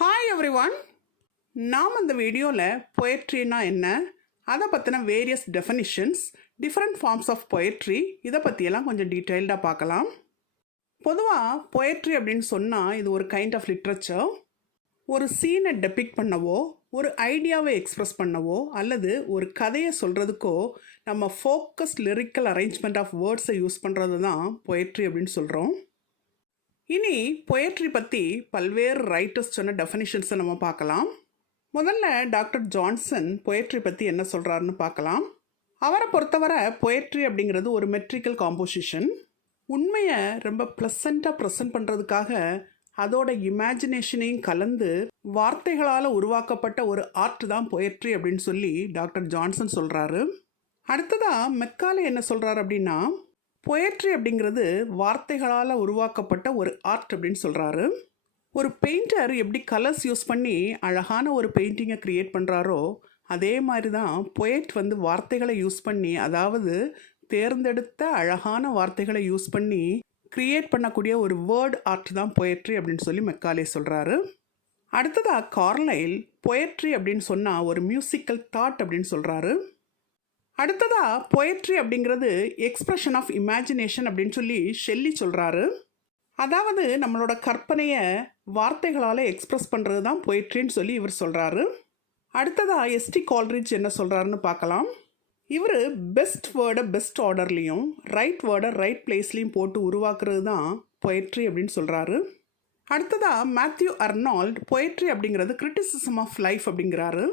Hi everyone. நாம் இந்த வீடியோவில் பொயட்ரினா என்ன, அதை பற்றின various definitions, different forms of poetry, இதை பற்றியெல்லாம் கொஞ்சம் டீட்டெயில்டாக பார்க்கலாம். பொதுவாக பொயட்ரி அப்படின்னு சொன்னால் இது ஒரு கைண்ட் ஆஃப் லிட்ரேச்சர். ஒரு சீனை டெபிக்ட் பண்ணவோ, ஒரு ஐடியாவை எக்ஸ்ப்ரெஸ் பண்ணவோ, அல்லது ஒரு கதையை சொல்கிறதுக்கோ நம்ம ஃபோக்கஸ்ட் லிரிக்கல் அரேஞ்ச்மெண்ட் ஆஃப் வேர்ட்ஸை யூஸ் பண்ணுறது தான் பொயட்ரி அப்படின்னு சொல்கிறோம். இனி பொயட்ரி பற்றி பல்வேறு ரைட்டர்ஸ் சொன்ன டெஃபினிஷன்ஸை நம்ம பார்க்கலாம். முதல்ல டாக்டர் ஜான்சன் பொயட்ரி பற்றி என்ன சொல்கிறாருன்னு பார்க்கலாம். அவரை பொறுத்தவரை பொயட்ரி அப்படிங்கிறது ஒரு மெட்ரிக்கல் காம்போசிஷன். உண்மையை ரொம்ப ப்ளசண்ட்டாக ப்ரெசென்ட் பண்ணுறதுக்காக அதோட இமேஜினேஷனையும் கலந்து வார்த்தைகளால் உருவாக்கப்பட்ட ஒரு ஆர்ட் தான் பொயட்ரி அப்படின்னு சொல்லி டாக்டர் ஜான்சன் சொல்கிறாரு. அடுத்ததாக மெக்காலே என்ன சொல்கிறாரு அப்படின்னா, பொயட்ரி அப்படிங்கிறது வார்த்தைகளால் உருவாக்கப்பட்ட ஒரு ஆர்ட் அப்படின்னு சொல்கிறாரு. ஒரு பெயிண்டர் எப்படி கலர்ஸ் யூஸ் பண்ணி அழகான ஒரு பெயிண்டிங்கை க்ரியேட் பண்ணுறாரோ, அதே மாதிரி தான் பொயட் வார்த்தைகளை யூஸ் பண்ணி, அதாவது தேர்ந்தெடுத்த அழகான வார்த்தைகளை யூஸ் பண்ணி க்ரியேட் பண்ணக்கூடிய ஒரு வேர்ட் ஆர்ட் தான் பொயட்ரி அப்படின்னு சொல்லி மெக்காலே சொல்கிறாரு. அடுத்ததாக கார்லைல் பொயட்ரி அப்படின்னு சொன்னால் ஒரு மியூசிக்கல் தாட் அப்படின்னு சொல்கிறாரு. அடுத்ததாக பொயட்ரி அப்படிங்கிறது எக்ஸ்ப்ரெஷன் ஆஃப் இமேஜினேஷன் அப்படின்னு சொல்லி ஷெல்லி சொல்கிறாரு. அதாவது நம்மளோட கற்பனையை வார்த்தைகளால் எக்ஸ்ப்ரெஸ் பண்ணுறது தான் பொயட்ரின்னு சொல்லி இவர் சொல்கிறாரு. அடுத்ததாக எஸ்டி கால்ரிட்ஜ் என்ன சொல்கிறாருன்னு பார்க்கலாம். இவர் பெஸ்ட் வேர்டை பெஸ்ட் ஆர்டர்லேயும் ரைட் வேர்டை ரைட் பிளேஸ்லேயும் போட்டு உருவாக்குறது தான் பொயட்ரி அப்படின்னு சொல்கிறாரு. அடுத்ததாக மேத்யூ அர்னால்ட் பொயட்ரி அப்படிங்கிறது கிரிட்டிசிசம் ஆஃப் லைஃப் அப்படிங்கிறாரு.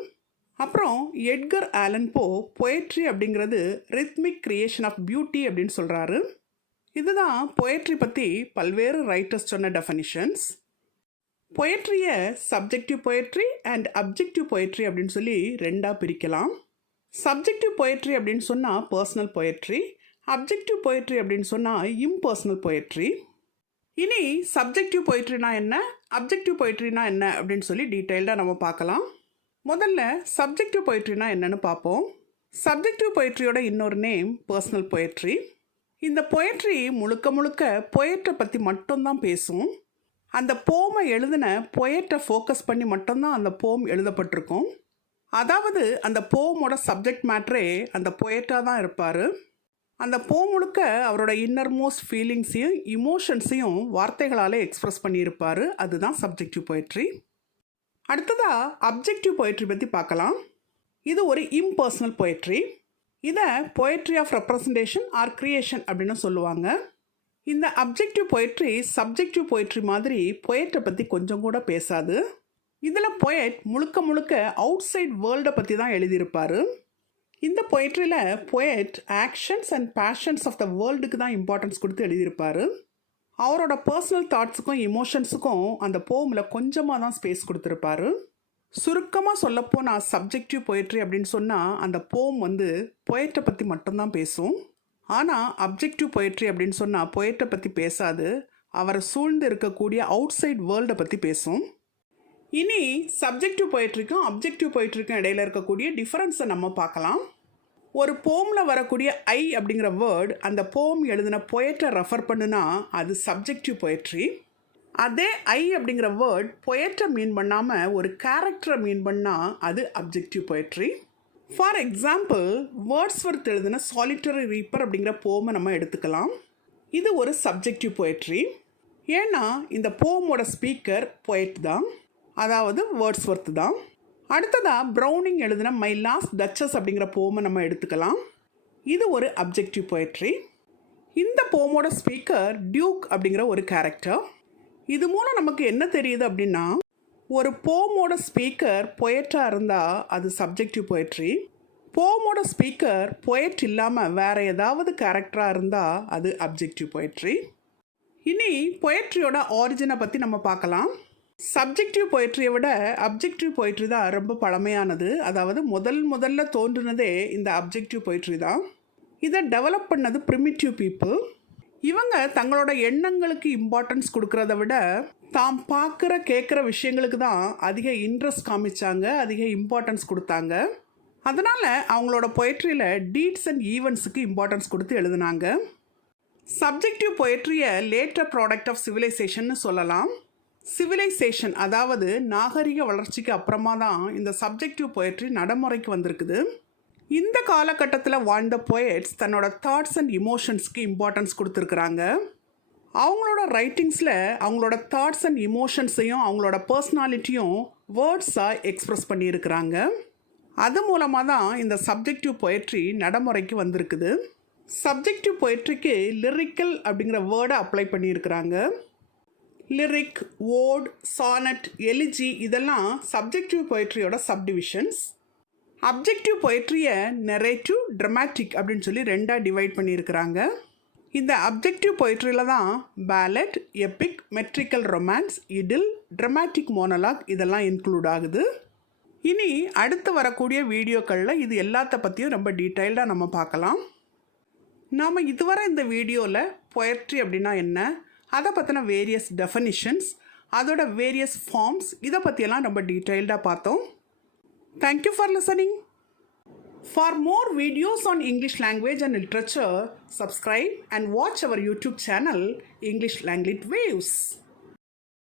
அப்புறம் எட்கர் ஆலன் போ பொயட்ரி அப்படிங்கிறது ரித்மிக் கிரியேஷன் ஆஃப் பியூட்டி அப்படின்னு சொல்கிறாரு. இதுதான் பொயட்ரி பற்றி பல்வேறு ரைட்டர்ஸ் சொன்ன டெஃபனிஷன்ஸ். பொயட்ரியை subjective poetry and objective poetry அப்படின்னு சொல்லி ரெண்டாக பிரிக்கலாம். சப்ஜெக்டிவ் பொயட்ரி அப்படின்னு சொன்னால் பர்சனல் பொயட்ரி, அப்ஜெக்டிவ் பொயட்ரி அப்படின்னு சொன்னால் இம்பர்சனல் பொயட்ரி. இனி சப்ஜெக்டிவ் பொயட்ரினா என்ன, அப்ஜெக்டிவ் பொயட்ரினா என்ன அப்படின்னு சொல்லி டீட்டெயில்டாக நம்ம பார்க்கலாம். முதல்ல சப்ஜெக்டிவ் பொயட்ரினா என்னன்னு பார்ப்போம். சப்ஜெக்டிவ் பொயட்ரியோட இன்னொரு நேம் பர்சனல் பொயட்ரி. இந்த பொயட்ரி முழுக்க முழுக்க பொயட்டை பற்றி மட்டும்தான் பேசும். அந்த போமை எழுதின பொயட்டை ஃபோக்கஸ் பண்ணி மட்டும்தான் அந்த போம் எழுதப்பட்டிருக்கும். அதாவது அந்த போமோட சப்ஜெக்ட் மேட்ரே அந்த பொயட்டாக தான் இருப்பார். அந்த போம் முழுக்க அவரோட இன்னர் மோஸ்ட் ஃபீலிங்ஸையும் இமோஷன்ஸையும் வார்த்தைகளால் எக்ஸ்ப்ரெஸ் பண்ணியிருப்பார். அதுதான் சப்ஜெக்டிவ் பொயட்ரி. அடுத்ததாக அப்ஜெக்டிவ் பொயட்ரி பற்றி பார்க்கலாம். இது ஒரு இம்பர்சனல் பொயட்ரி. இதை poetry of representation or creation அப்படின்னு சொல்லுவாங்க. இந்த அப்ஜெக்டிவ் பொயட்ரி சப்ஜெக்டிவ் பொயட்ரி மாதிரி பொயட்டை பற்றி கொஞ்சம் கூட பேசாது. இதில் பொயட் முழுக்க முழுக்க அவுட் சைட் வேர்ல்டை பற்றி தான் எழுதியிருப்பார். இந்த பொயட்ரியில் poet actions and passions of the வேர்ல்டுக்கு தான் இம்பார்ட்டன்ஸ் கொடுத்து எழுதியிருப்பார். அவரோட பர்சனல் தாட்ஸுக்கும் இமோஷன்ஸுக்கும் அந்த போமில் கொஞ்சமாக தான் ஸ்பேஸ் கொடுத்துருப்பாரு. சுருக்கமாக சொல்லப்போனால் சப்ஜெக்டிவ் பொயட்ரி அப்படின்னு சொன்னால் அந்த போம் பொயட்டை பற்றி மட்டும்தான் பேசும். ஆனால் அப்ஜெக்டிவ் பொயட்ரி அப்படின்னு சொன்னால் பொயட்டை பற்றி பேசாது, அவரை சூழ்ந்து இருக்கக்கூடிய அவுட் சைட் வேர்ல்டை பற்றி பேசும். இனி சப்ஜெக்டிவ் பொயட்ரிக்கும் அப்ஜெக்டிவ் பொயட்ரிக்கும் இடையில இருக்கக்கூடிய டிஃப்ரென்ஸை நம்ம பார்க்கலாம். ஒரு போமில் வரக்கூடிய ஐ அப்படிங்கிற வேர்ட் அந்த போம் எழுதின பொயட்டை ரெஃபர் பண்ணுனா அது சப்ஜெக்டிவ் பொயட்ரி. அதே ஐ அப்படிங்கிற வேர்ட் பொயட்டை மீன் பண்ணாமல் ஒரு கேரக்டரை மீன் பண்ணால் அது objective poetry. For example, Wordsworth எழுதின சாலிட்டரி ரீப்பர் அப்படிங்கிற போமை நம்ம எடுத்துக்கலாம். இது ஒரு சப்ஜெக்டிவ் பொயட்ரி. ஏன்னா இந்த போமோட ஸ்பீக்கர் பொயட் தான், அதாவது வேர்ட்ஸ்வொர்த் தான். அடுத்ததாக ப்ரௌனிங் எழுதின மை லாஸ்ட் டச்சஸ் அப்படிங்கிற போமை நம்ம எடுத்துக்கலாம். இது ஒரு அப்ஜெக்டிவ் பொயட்ரி. இந்த போமோட ஸ்பீக்கர் டியூக் அப்படிங்கிற ஒரு கேரக்டர். இது மூலம் நமக்கு என்ன தெரியுது அப்படின்னா, ஒரு போமோட ஸ்பீக்கர் பொயட்டாக இருந்தால் அது சப்ஜெக்டிவ் பொயட்ரி. போமோட ஸ்பீக்கர் பொயட் இல்லாமல் வேறு ஏதாவது கேரக்டராக இருந்தால் அது அப்ஜெக்டிவ் பொயட்ரி. இனி பொயட்ரியோட ஆரிஜினை பற்றி நம்ம பார்க்கலாம். சப்ஜெக்டிவ் பொயட்ரியை விட அப்ஜெக்டிவ் பொயட்ரி தான் ரொம்ப பழமையானது. அதாவது முதல்ல தோன்றுனதே இந்த அப்ஜெக்டிவ் பொயட்ரி தான். இதை டெவலப் பண்ணது ப்ரிமிட்டிவ் பீப்புள். இவங்க தங்களோட எண்ணங்களுக்கு இம்பார்ட்டன்ஸ் கொடுக்கறத விட தாம் பார்க்குற கேட்குற விஷயங்களுக்கு தான் அதிக இன்ட்ரெஸ்ட் காமிச்சாங்க, அதிக இம்பார்ட்டன்ஸ் கொடுத்தாங்க. அதனால் அவங்களோட பொயட்ரியில் டீட்ஸ் அண்ட் ஈவெண்ட்ஸுக்கு இம்பார்ட்டன்ஸ் கொடுத்து எழுதினாங்க. சப்ஜெக்டிவ் பொயட்ரியை லேட்டர் ப்ராடக்ட் ஆஃப் சிவிலைசேஷன்னு சொல்லலாம். சிவிலைசேஷன் அதாவது நாகரிக வளர்ச்சிக்கு அப்புறமா தான் இந்த சப்ஜெக்டிவ் பொயட்ரி நடைமுறைக்கு வந்திருக்குது. இந்த காலகட்டத்தில் வாழ்ந்த போயட்ஸ் தன்னோட தாட்ஸ் அண்ட் இமோஷன்ஸ்க்கு இம்பார்ட்டன்ஸ் கொடுத்துருக்குறாங்க. அவங்களோட ரைட்டிங்ஸில் அவங்களோட தாட்ஸ் அண்ட் இமோஷன்ஸையும் அவங்களோட பர்சனாலிட்டியும் வேர்ட்ஸாக எக்ஸ்ப்ரெஸ் பண்ணியிருக்கிறாங்க. அது மூலமாக தான் இந்த சப்ஜெக்டிவ் பொயட்ரி நடைமுறைக்கு வந்திருக்குது. சப்ஜெக்டிவ் பொயட்ரிக்கு லிரிக்கல் அப்படிங்கிற வேர்டை அப்ளை பண்ணியிருக்கிறாங்க. லிரிக், ஓட், சானட், எலிஜி இதெல்லாம் சப்ஜெக்டிவ் பொயட்ரியோட சப்டிவிஷன்ஸ். அப்ஜெக்டிவ் பொயட்ரியை நெரேட்டிவ், ட்ரமாட்டிக் அப்படின்னு சொல்லி ரெண்டாக டிவைட் பண்ணியிருக்கிறாங்க. இந்த அப்ஜெக்டிவ் பொயட்ரியில் தான் ballad, epic, metrical romance, idyll, dramatic monologue இதெல்லாம் இன்க்ளூட் ஆகுது. இனி அடுத்து வரக்கூடிய வீடியோக்களில் இது எல்லாத்த பற்றியும் ரொம்ப டீட்டெயில்டாக நம்ம பார்க்கலாம். நாம் இதுவரை இந்த வீடியோவில் பொயட்ரி அப்படின்னா என்ன, அதை பற்றின வேரியஸ் டெஃபனிஷன்ஸ், அதோட வேரியஸ் ஃபார்ம்ஸ் இதை பற்றியெல்லாம் ரொம்ப டீட்டெயில்டாக பார்த்தோம். Thank you for listening. For more videos on English language and literature, subscribe and watch our YouTube channel English Langlit Waves.